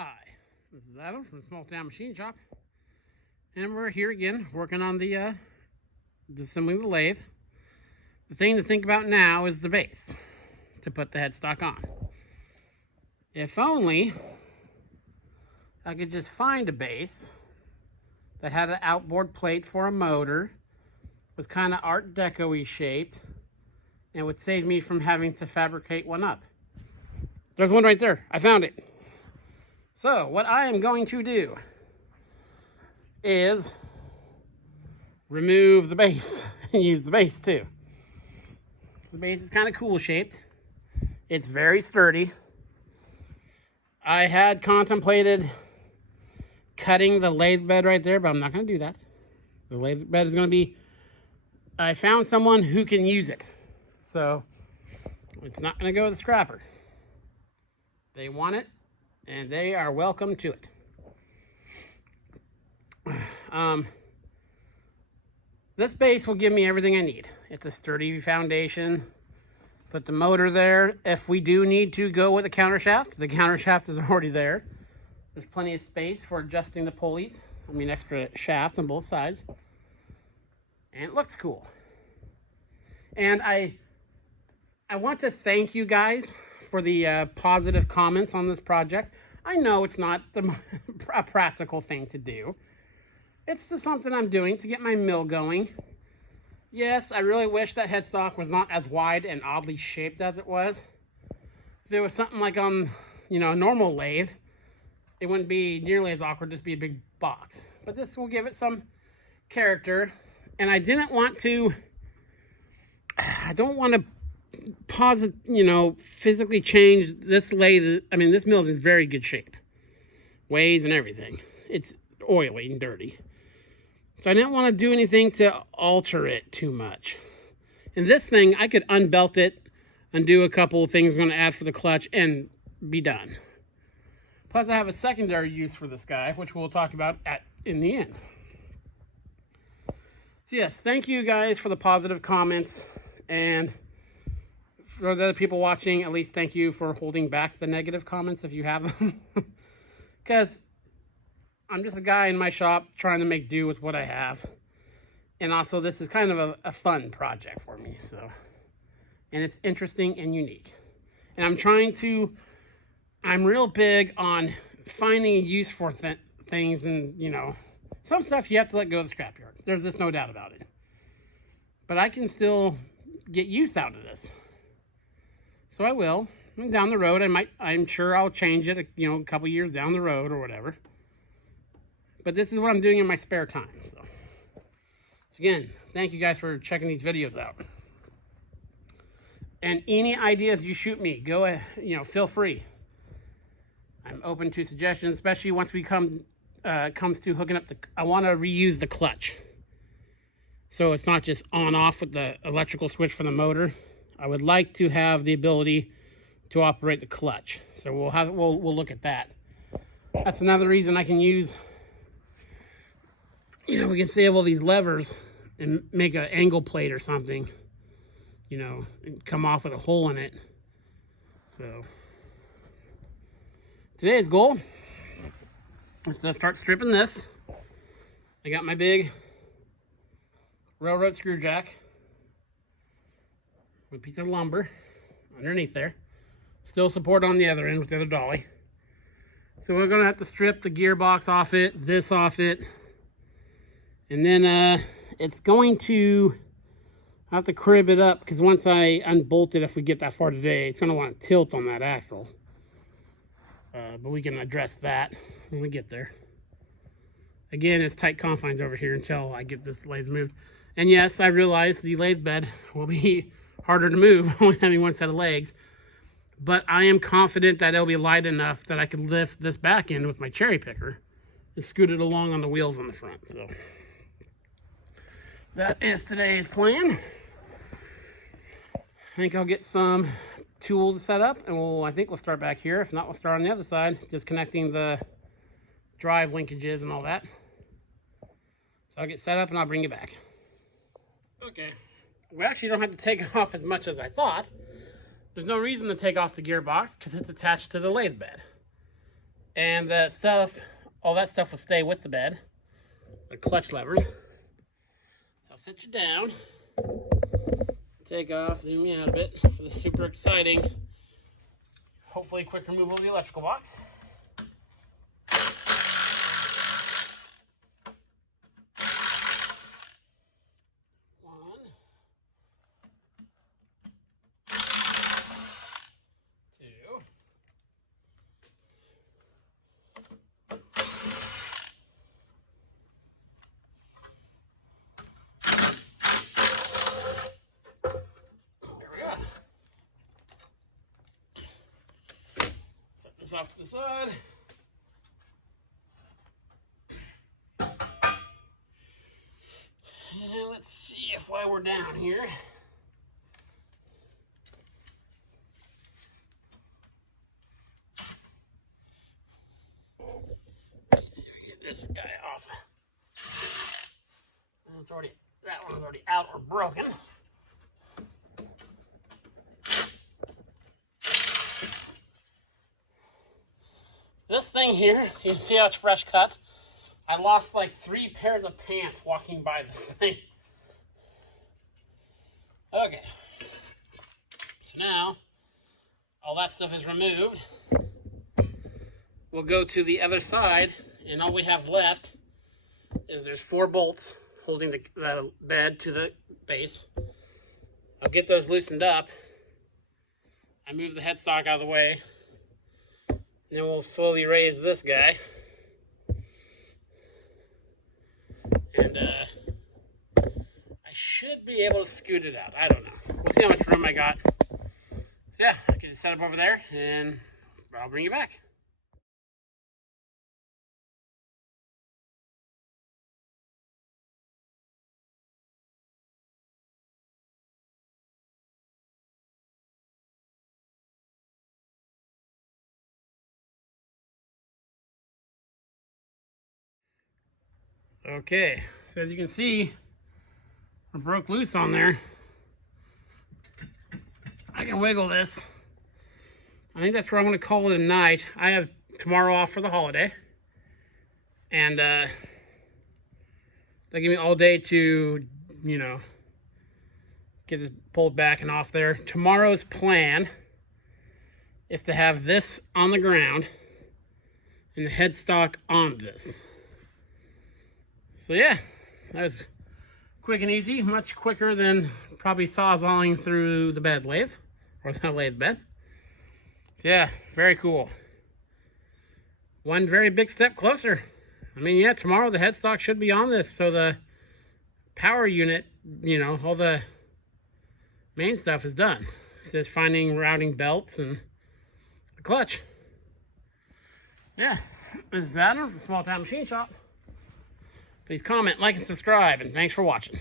Hi, this is Adam from Small Town Machine Shop, and we're here again working on the assembling the lathe. The thing to think about now is the base to put the headstock on. If only I could just find a base that had an outboard plate for a motor, was kind of Art Deco-y shaped, and would save me from having to fabricate one up. There's one right there. I found it. So what I am going to do is remove the base and use the base too. The base is kind of cool shaped. It's very sturdy. I had contemplated cutting the lathe bed right there, but I'm not going to do that. The lathe bed is going to be, I found someone who can use it. So it's not going to go to the scrapper. They want it, and they are welcome to it. This base will give me everything I need. It's a sturdy foundation. Put the motor there. If we do need to go with a counter shaft, the counter shaft is already there. There's plenty of space for adjusting the pulleys. I mean, extra shaft on both sides. And it looks cool. And I want to thank you guys for the positive comments on this project. I know it's not a practical thing to do. It's just something I'm doing to get my mill going. Yes, I really wish that headstock was not as wide and oddly shaped as it was. If it was something like on, a normal lathe, it wouldn't be nearly as awkward, just be a big box. But this will give it some character. And I don't want to physically change this lathe. I mean, this mill is in very good shape. Weighs and everything. It's oily and dirty. So I didn't want to do anything to alter it too much. And this thing, I could unbelt it, undo a couple of things I'm going to add for the clutch, and be done. Plus, I have a secondary use for this guy, which we'll talk about in the end. So yes, thank you guys for the positive comments. And for the other people watching, at least thank you for holding back the negative comments if you have them. Because I'm just a guy in my shop trying to make do with what I have. And also, this is kind of a fun project for me. And it's interesting and unique. And I'm real big on finding a use for things. And, some stuff you have to let go of the scrapyard. There's just no doubt about it. But I can still get use out of this. So I will. Down the road, I'm sure I'll change it, a couple years down the road or whatever. But this is what I'm doing in my spare time. So again, thank you guys for checking these videos out. And any ideas you shoot me, go ahead, feel free. I'm open to suggestions, especially once we comes to hooking up I want to reuse the clutch. So it's not just on off with the electrical switch for the motor. I would like to have the ability to operate the clutch. So we'll look at that. That's another reason I can use, we can save all these levers and make an angle plate or something, and come off with a hole in it. So today's goal is to start stripping this. I got my big railroad screw jack with a piece of lumber underneath there. Still support on the other end with the other dolly. So we're gonna have to strip the gearbox off it, this off it, and then it's going to have to crib it up, because once I unbolt it, if we get that far today, it's gonna want to tilt on that axle. But we can address that when we get there. Again, it's tight confines over here until I get this lathe moved. And yes, I realize the lathe bed will be harder to move only having one set of legs. But I am confident that it'll be light enough that I can lift this back end with my cherry picker and scoot it along on the wheels on the front. So that is today's plan. I think I'll get some tools set up, and I think we'll start back here. If not, we'll start on the other side, just connecting the drive linkages and all that. So I'll get set up and I'll bring you back. Okay, we actually don't have to take off as much as I thought. There's no reason to take off the gearbox because it's attached to the lathe bed. And that stuff, all that stuff will stay with the bed. The clutch levers. So I'll sit you down. Take off, zoom you out a bit for the super exciting, hopefully quick removal of the electrical box. One, two, there we go. Set this off to the side. And let's see if while we're down here, let's get this guy off. It's already, that one's already out or broken. This thing here, you can see how it's fresh cut. I lost like 3 pairs of pants walking by this thing. Okay. So now, all that stuff is removed. We'll go to the other side, and all we have left is there's 4 bolts holding the bed to the base. I'll get those loosened up. I move the headstock out of the way. Then we'll slowly raise this guy. And I should be able to scoot it out. I don't know. We'll see how much room I got. So yeah, I can set up over there and I'll bring you back. Okay, so as you can see, I broke loose on there. I can wiggle this. I think that's where I'm going to call it a night. I have tomorrow off for the holiday. And they give me all day to, you know, get it pulled back and off there. Tomorrow's plan is to have this on the ground and the headstock on this. So yeah, that was quick and easy, much quicker than probably sawzalling through the bed lathe, or the lathe bed. So yeah, very cool. One very big step closer. I mean, yeah, tomorrow the headstock should be on this, so the power unit, you know, all the main stuff is done. It's just finding routing belts and the clutch. Yeah, this is Adam from Small Town Machine Shop. Please comment, like, and subscribe, and thanks for watching.